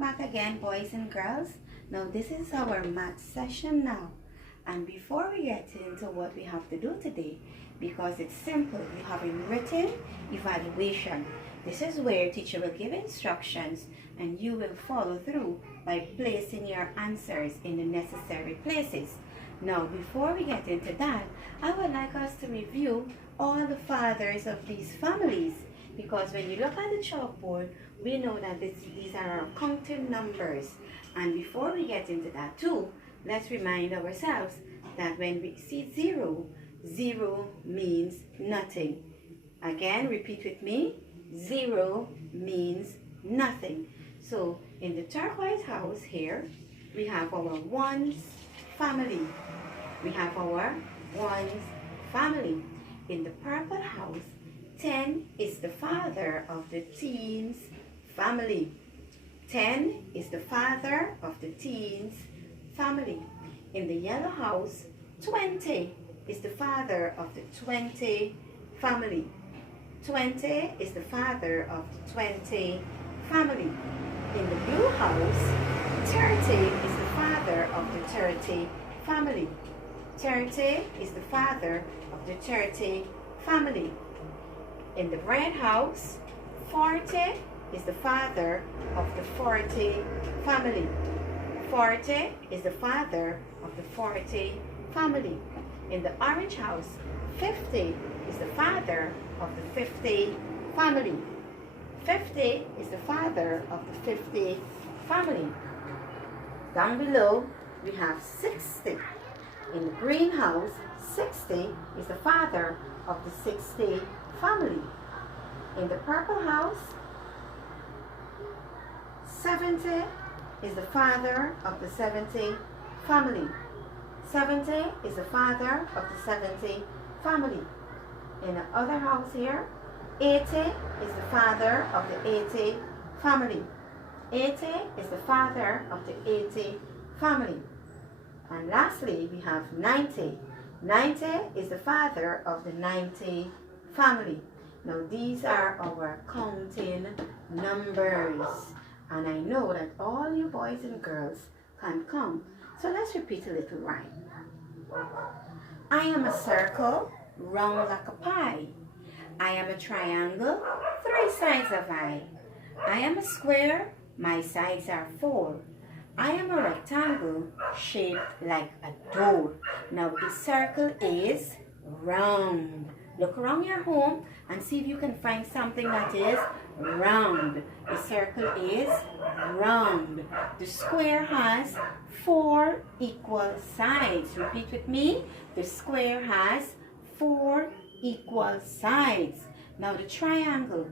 Back again, boys and girls. Now this is our math session now. And before we get into what we have to do today, because it's simple, we have a written evaluation. This is where teacher will give instructions and you will follow through by placing your answers in the necessary places. Now before we get into that, I would like us to review all the fathers of these families, because when you look at the chalkboard, we know that these are our counting numbers. And before we get into that too, let's remind ourselves that when we see 0, 0 means nothing. Again, repeat with me, 0 means nothing. So in the turquoise house here, we have our ones family. We have our ones family. In the purple house, 10 is the father of the teens family. 10 is the father of the teens family. In the yellow house, 20 is the father of the 20 family. 20 is the father of the 20 family. In the blue house, 30 is the father of the 30 family. 30 is the father of the 30 family. In the red house, 40 is the father of the 40 family. 40 is the father of the 40 family. In the orange house, 50 is the father of the 50 family. 50 is the father of the 50 family. Down below, we have 60. In the green house, 60 is the father of the 60 family. In the purple house, 70 is the father of the 70 family. 70 is the father of the 70 family. In the other house here, 80 is the father of the 80 family. 80 is the father of the 80 family. And lastly, we have 90. 90 is the father of the 90 family. Now these are our counting numbers. And I know that all you boys and girls can count. So let's repeat a little rhyme. I am a circle, round like a pie. I am a triangle, 3 sides have I. I am a square, my sides are 4. I am a rectangle shaped like a door. Now the circle is round. Look around your home and see if you can find something that is round. The circle is round. The square has 4 equal sides. Repeat with me. The square has 4 equal sides. Now the triangle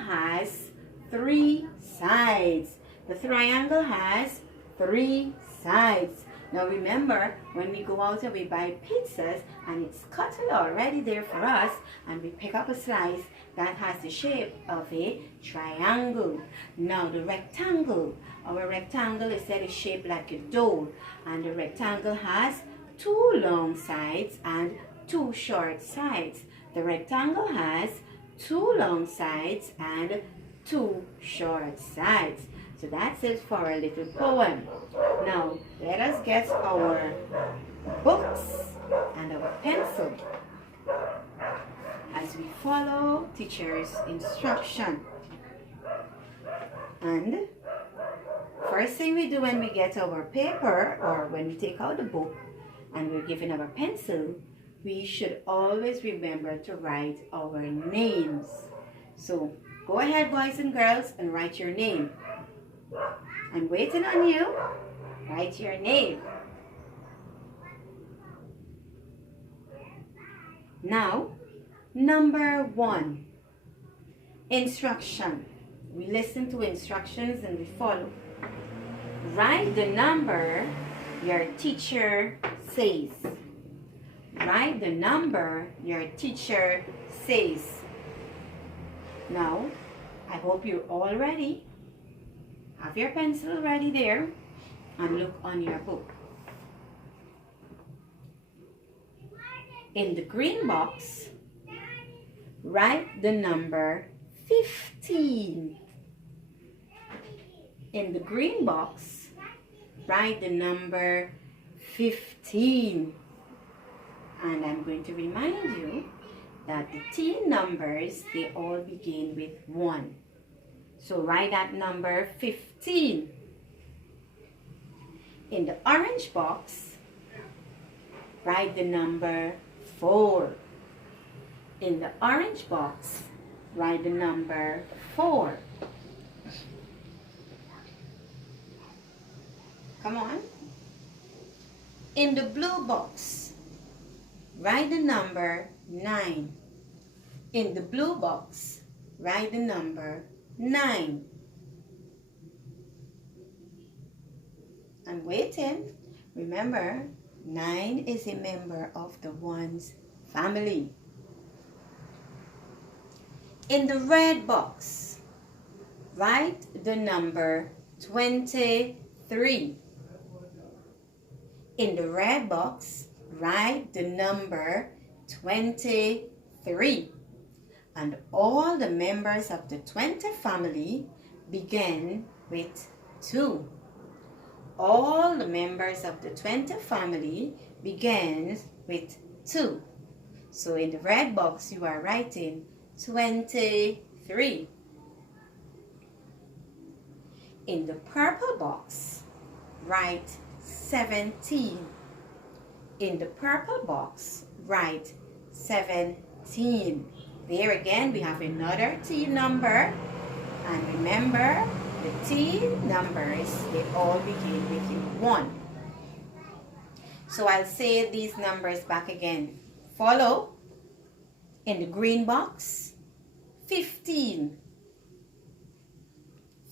has 3 sides. The triangle has 3 sides. Now remember, when we go out and we buy pizzas and it's cut already there for us, and we pick up a slice that has the shape of a triangle. Now the rectangle, our rectangle is said is shaped like a door, and the rectangle has 2 long sides and 2 short sides. The rectangle has 2 long sides and 2 short sides. So that's it for a little poem. Now, let us get our books and our pencil as we follow teacher's instruction. And first thing we do when we get our paper, or when we take out the book and we're given our pencil, we should always remember to write our names. So go ahead, boys and girls, and write your name. I'm waiting on you. Write your name. Now, number 1. Instruction. We listen to instructions and we follow. Write the number your teacher says. Write the number your teacher says. Now, I hope you're all ready. Have your pencil ready there and look on your book. In the green box, write the number 15. In the green box, write the number 15. And I'm going to remind you that the teen numbers, they all begin with 1. So write that number 15. In the orange box, write the number 4. In the orange box, write the number 4. Come on. In the blue box, write the number 9. In the blue box, write the number 9. I'm waiting. Remember, 9 is a member of the ones family. In the red box, write the number 23. In the red box, write the number 23. And all the members of the 20 family begin with 2. All the members of the 20 family begins with 2. So in the red box, you are writing 23. In the purple box, write 17. In the purple box, write 17. There again, we have another T number. And remember, the T numbers, they all begin with 1. So I'll say these numbers back again. Follow. In the green box, 15.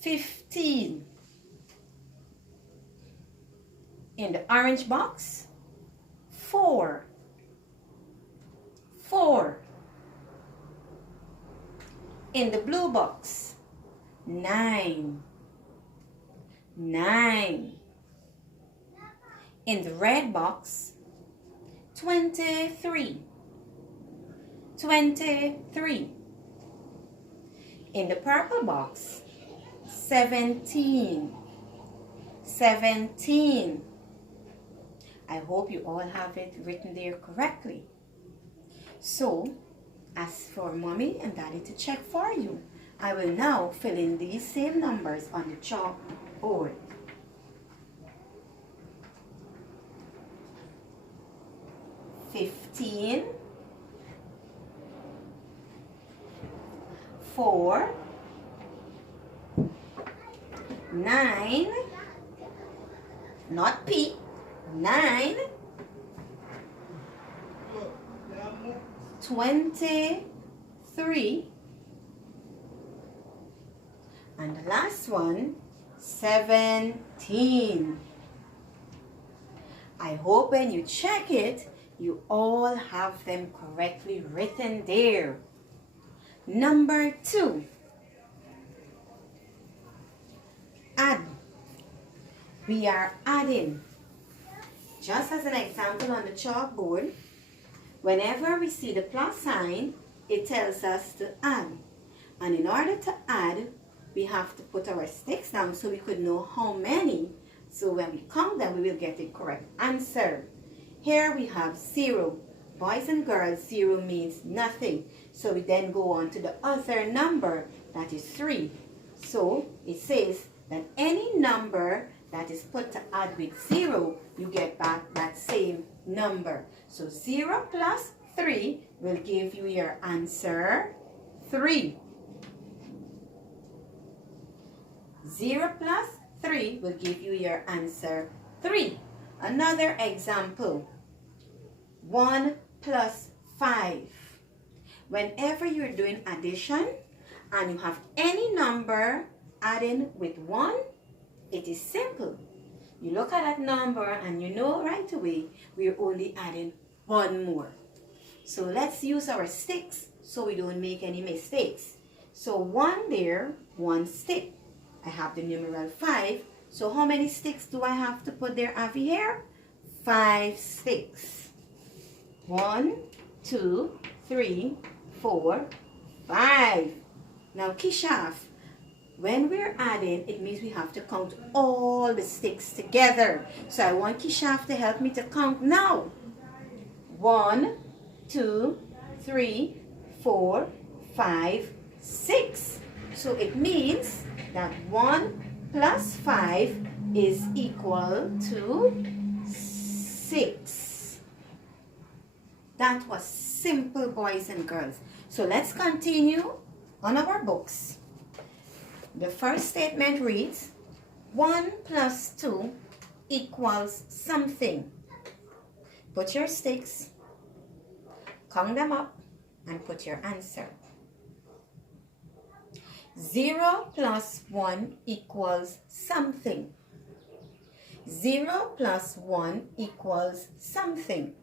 15. In the orange box, 4. 4. In the blue box, 9. 9. In the red box, 23. 23. In the purple box, 17. 17. I hope you all have it written there correctly. So, as for mommy and daddy to check for you, I will now fill in these same numbers on the chalkboard. "15, 4, 9, not P, 9, 23, and the last one, 17. I hope when you check it, you all have them correctly written there. Number 2. Add. We are adding. Just as an example on the chalkboard, whenever we see the plus sign, it tells us to add. And in order to add, we have to put our sticks down so we could know how many. So when we count them, we will get the correct answer. Here we have 0. Boys and girls, 0 means nothing. So we then go on to the other number, that is 3. So it says that any number that is put to add with 0, you get back that same number. So 0 plus 3 will give you your answer 3. 0 plus 3 will give you your answer 3. Another example. 1 plus 5. Whenever you're doing addition and you have any number adding with 1, it is simple. You look at that number and you know right away we're only adding 1 more. So let's use our sticks so we don't make any mistakes. So 1 there, 1 stick. I have the numeral 5. So how many sticks do I have to put there, Avi, here? 5 sticks. 1, 2, 3, 4, 5. Now Kishaf, When we're adding, it means we have to count all the sticks together. So I want Kishaf to help me to count now. 1, 2, 3, 4, 5, 6. So it means that 1 plus 5 is equal to 6. That was simple, boys and girls. So let's continue on our books. The first statement reads, 1 plus 2 equals something. Put your sticks, count them up, and put your answer. 0 plus 1 equals something. 0 plus 1 equals something.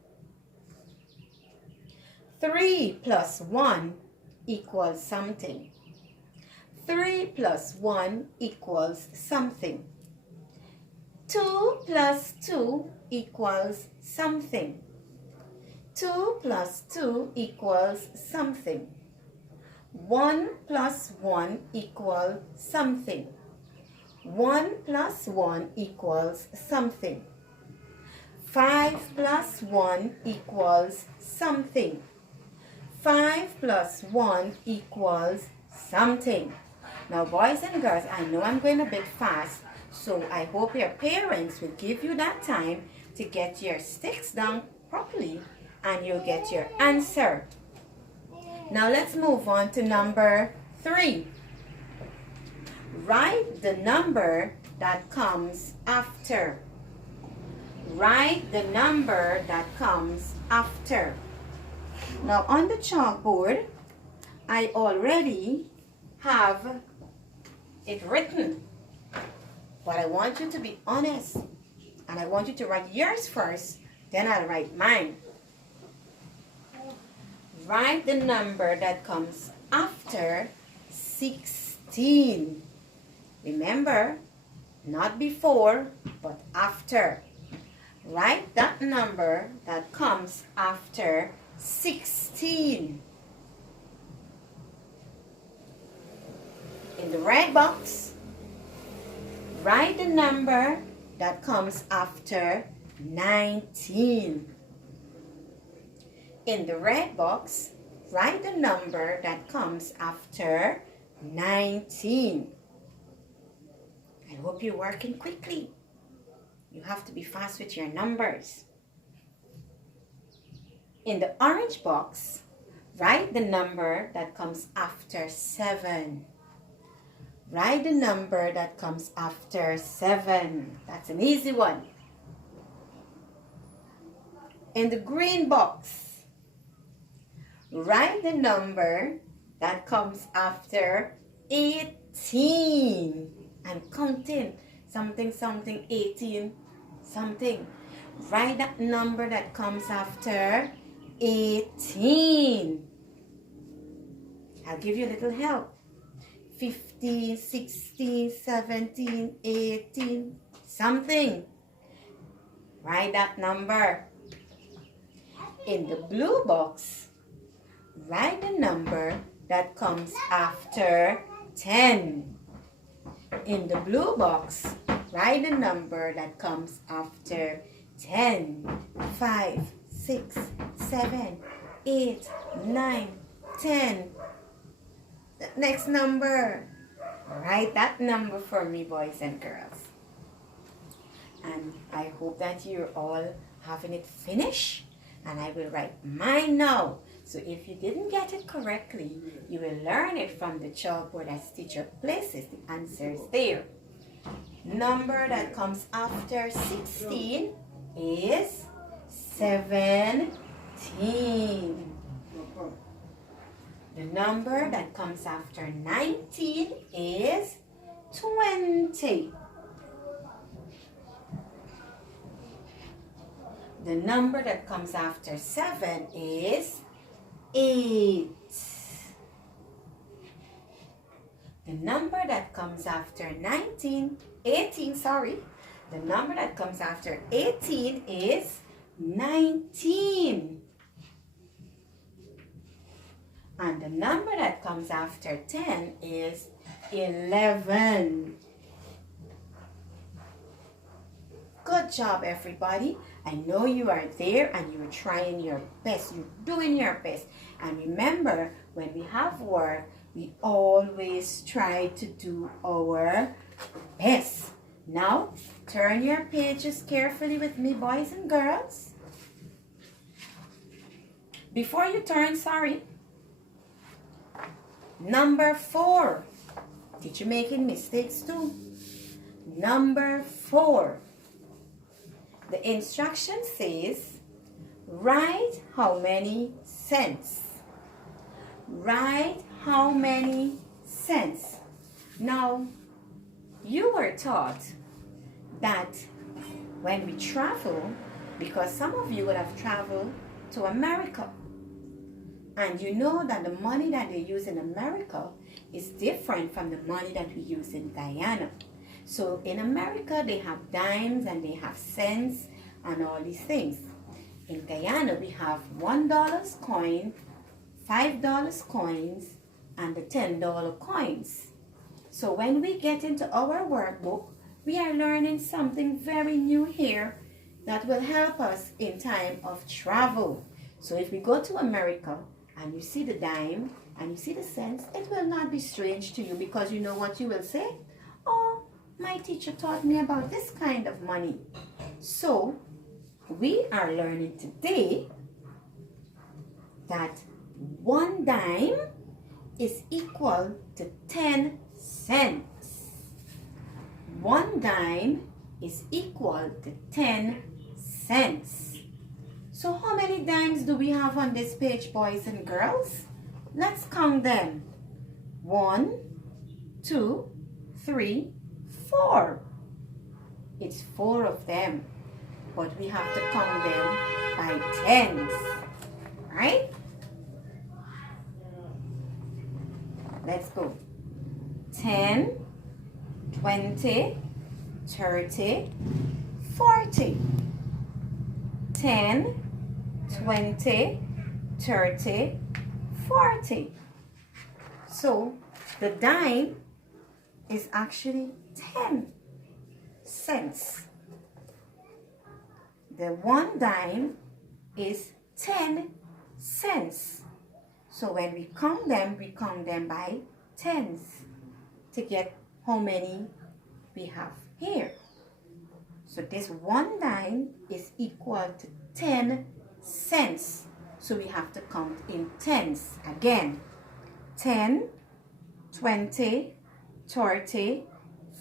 3 plus 1 equals something. 3 plus 1 equals something. 2 plus 2 equals something. 2 plus 2 equals something. 1 plus 1 equals something. 1 plus 1 equals something. 5 plus 1 equals something. 5 plus 1 equals something. Now, boys and girls, I know I'm going a bit fast, so I hope your parents will give you that time to get your sticks down properly and you'll get your answer. Now, let's move on to number 3. Write the number that comes after. Write the number that comes after. Now, on the chalkboard, I already have it written, but I want you to be honest and I want you to write yours first, then I'll write mine. Write the number that comes after 16. Remember, not before, but after. Write that number that comes after 16. In the red box, write the number that comes after 19. In the red box, write the number that comes after 19. I hope you're working quickly. You have to be fast with your numbers. In the orange box, write the number that comes after 7. Write the number that comes after 7. That's an easy one. In the green box, write the number that comes after 18. I'm counting. Something, something, 18, something. Write that number that comes after 18. I'll give you a little help. 15, 16, 17, 18, something. Write that number. In the blue box, write the number that comes after 10. In the blue box, write the number that comes after 10. 5, 6, 7, 8, 9, 10. The next number. Write that number for me, boys and girls. And I hope that you're all having it finished. And I will write mine now. So if you didn't get it correctly, you will learn it from the chalkboard as teacher places the answers there. Number that comes after 16 is 17. The number that comes after 19 is 20. The number that comes after 7 is 8. The number that comes after 18, the number that comes after 18 is 19. And the number that comes after 10 is 11. Good job, everybody. I know you are there and you're trying your best. You're doing your best. And remember, when we have work, we always try to do our best. Now, turn your pages carefully with me, boys and girls. Before you turn, number 4. Did you making mistakes too? Number 4. The instruction says, write how many cents. Write how many cents. Now, you were taught that when we travel, because some of you would have traveled to America, and you know that the money that they use in America is different from the money that we use in Guyana. So in America, they have dimes and they have cents and all these things. In Guyana, we have $1 coin, $5 coins, and the $10 coins. So when we get into our workbook, we are learning something very new here that will help us in time of travel. So if we go to America and you see the dime and you see the cents, it will not be strange to you, because you know what you will say? Oh, my teacher taught me about this kind of money. So we are learning today that 1 dime is equal to 10 cents. 1 dime is equal to 10 cents. So how many dimes do we have on this page, boys and girls? Let's count them. 1, 2, 3, 4. It's 4 of them, but we have to count them by tens, right? Let's go. 10, 20, 30, 40. 10, 20, 30, 40. So the dime is actually 10 cents. The 1 dime is 10 cents. So when we count them by tens to get how many we have here. So this 1 dime is equal to 10 cents. So we have to count in tens again. 10, 20, 30,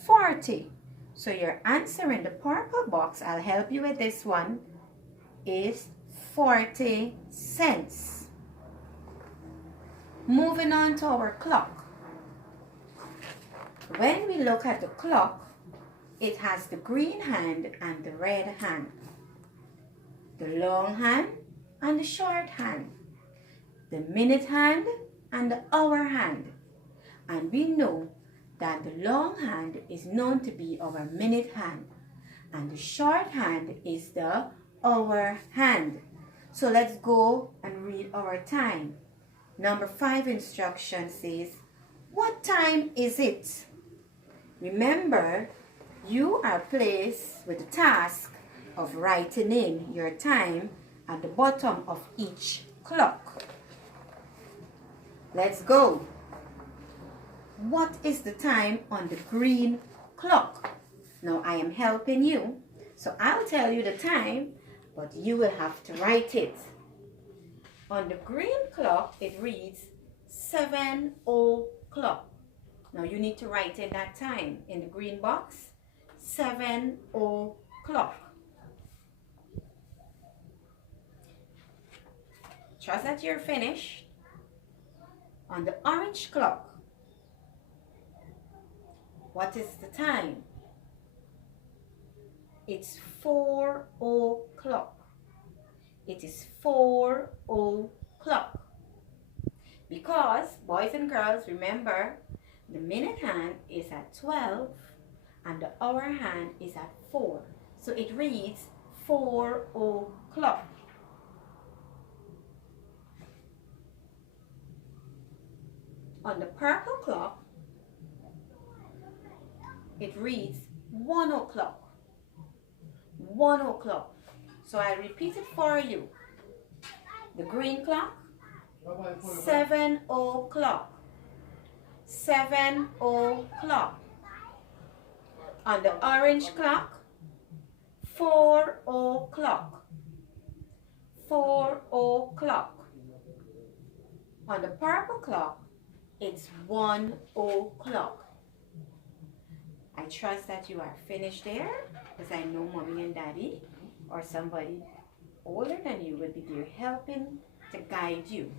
40. So your answer in the purple box, I'll help you with this one, is 40 cents. Moving on to our clock. When we look at the clock, it has the green hand and the red hand, the long hand and the short hand, the minute hand and the hour hand. And we know that the long hand is known to be our minute hand and the short hand is the hour hand. So let's go and read our time. Number 5 instruction says, what time is it? Remember, you are placed with the task of writing in your time at the bottom of each clock. Let's go. What is the time on the green clock? Now I am helping you, so I'll tell you the time, but you will have to write it. On the green clock, it reads 7 o'clock. Now you need to write in that time in the green box, 7 o'clock. Trust that you're finished. On the orange clock, what is the time? It's 4 o'clock. It is 4 o'clock. Because, boys and girls, remember, the minute hand is at 12 and the hour hand is at 4. So it reads 4 o'clock. On the purple clock, it reads 1 o'clock. 1 o'clock. So I repeat it for you. The green clock, 7 o'clock. 7 o'clock. On the orange clock, 4 o'clock. 4 o'clock. On the purple clock, it's 1 o'clock. I trust that you are finished there, because I know mommy and daddy or somebody older than you will be there helping to guide you.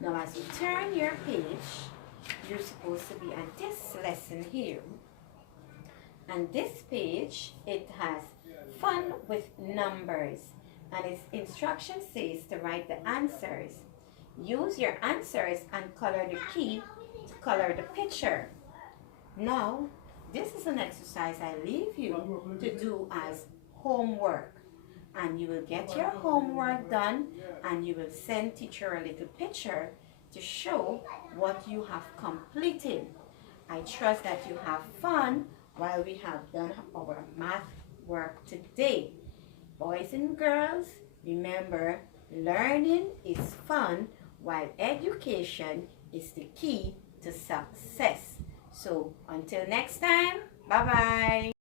Now as you turn your page, you're supposed to be at this lesson here. And this page, it has fun with numbers. And its instruction says to write the answers. Use your answers and color the key to color the picture. Now, this is an exercise I leave you to do as homework. And you will get your homework done and you will send teacher a little picture to show what you have completed. I trust that you have fun while we have done our math work today. Boys and girls, remember, learning is fun while education is the key to success. So until next time, bye-bye.